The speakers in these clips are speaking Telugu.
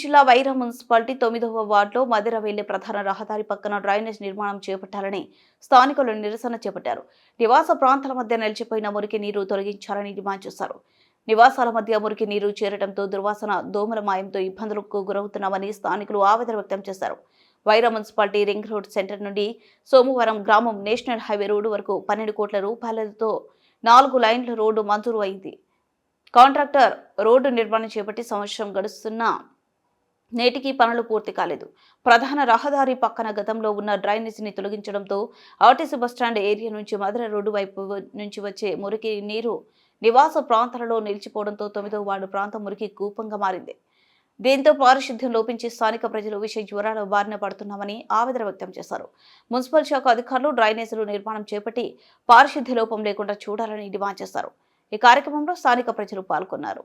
జిల్లా వైరా మున్సిపాలిటీ 9వ వార్డులో మదిర వెళ్లే ప్రధాన రహదారి పక్కన డ్రైనేజ్ నిర్మాణం చేపట్టాలని స్థానికులు నిరసన చేపట్టారు. నివాస ప్రాంతాల మధ్య నిలిచిపోయిన మురికి నీరు తొలగించాలని డిమాండ్ చేశారు. నివాసాల మధ్య మురికి నీరు చేరడంతో దుర్వాసన, దోమల మాయంతో ఇబ్బందులకు గురవుతున్నామని స్థానికులు ఆవేదన వ్యక్తం చేశారు. Wyra municipality ring road centre నుండి సోమవారం గ్రామం నేషనల్ హైవే రోడ్డు వరకు 12 కోట్ల రూపాయలతో 4 లైన్ల రోడ్డు మంజూరు అయింది. కాంట్రాక్టర్ రోడ్డు నిర్మాణం చేపట్టి సంవత్సరం గడుస్తున్నా నేటికి పనులు పూర్తి కాలేదు. ప్రధాన రహదారి పక్కన గతంలో ఉన్న డ్రైనేజీని తొలగించడంతో ఆర్టీసీ బస్టాండ్ ఏరియా నుంచి మధుర రోడ్డు వైపు నుంచి వచ్చే మురికి నీరు నివాస ప్రాంతాలలో నిలిచిపోవడంతో 9వ వార్డు ప్రాంతం మురికి కూపంగా మారింది. దీంతో పారిశుద్ధ్యం లోపించి స్థానిక ప్రజలు విష జ్వరాల బారిన పడుతున్నామని ఆవేదన వ్యక్తం చేశారు. మున్సిపల్ శాఖ అధికారులు డ్రైనేజీలు నిర్మాణం చేపట్టి పారిశుద్ధ్య లోపం లేకుండా చూడాలని డిమాండ్ చేశారు. ఈ కార్యక్రమంలో స్థానిక ప్రజలు పాల్గొన్నారు.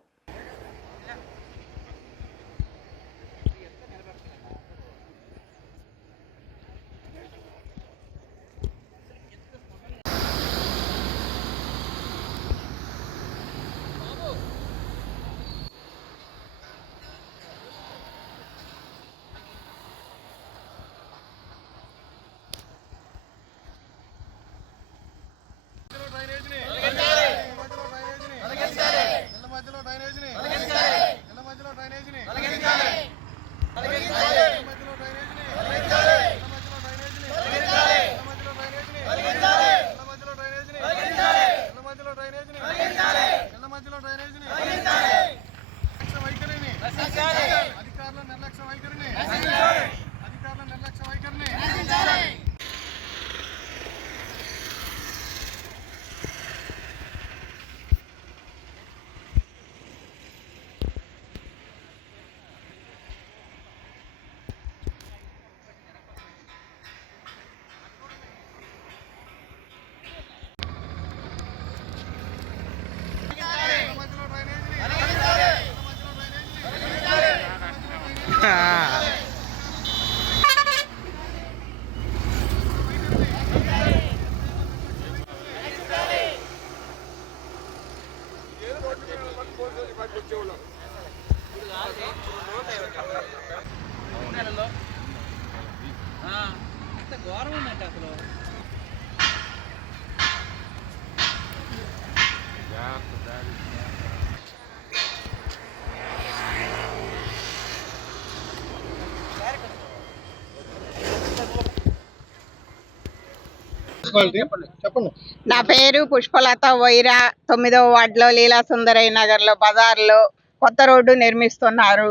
నా పేరు పుష్పలత. వైరా 9వ వార్డులో లీలా సుందరయ్య నగర్లో బజార్లో కొత్త రోడ్డు నిర్మిస్తున్నారు.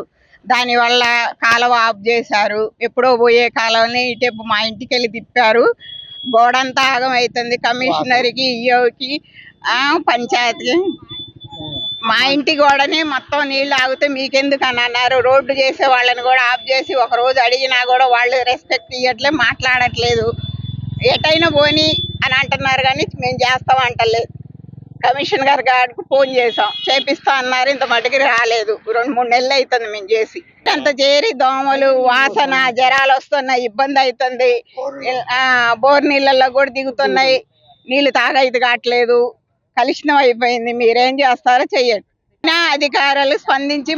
దానివల్ల కాలువ ఆఫ్ చేశారు. ఎప్పుడో పోయే కాలువని ఇటేపు మా ఇంటికి వెళ్ళి తిప్పారు. గోడంతా ఆగం అవుతుంది. కమిషనర్కి, ఈఓకి, పంచాయతీకి మా ఇంటి గోడని మొత్తం నీళ్లు ఆగితే మీకెందుకు అని అన్నారు. రోడ్డు చేసే వాళ్ళని కూడా ఆఫ్ చేసి ఒక రోజు అడిగినా కూడా వాళ్ళు రెస్పెక్ట్ ఇవ్వట్లేదు, మాట్లాడట్లేదు. ఎటైనా పోని అని అంటున్నారు కానీ మేము చేస్తాం అంటలేదు. కమిషనర్ గారికి ఫోన్ చేసాం, చేపిస్తా అన్నారు. ఇంత మటుకి రాలేదు. 2-3 నెలలు అవుతుంది మేము చేసి. అంత చేరి దోమలు, వాసన, జ్వరాలు వస్తున్నాయి, ఇబ్బంది అవుతుంది. బోర్ నీళ్ళల్లో కూడా దిగుతున్నాయి. నీళ్లు తాగైతే కావట్లేదు. కలుషితం అయిపోయింది. మీరేం చేస్తారో చెయ్యండి. అధికారులు స్పందించి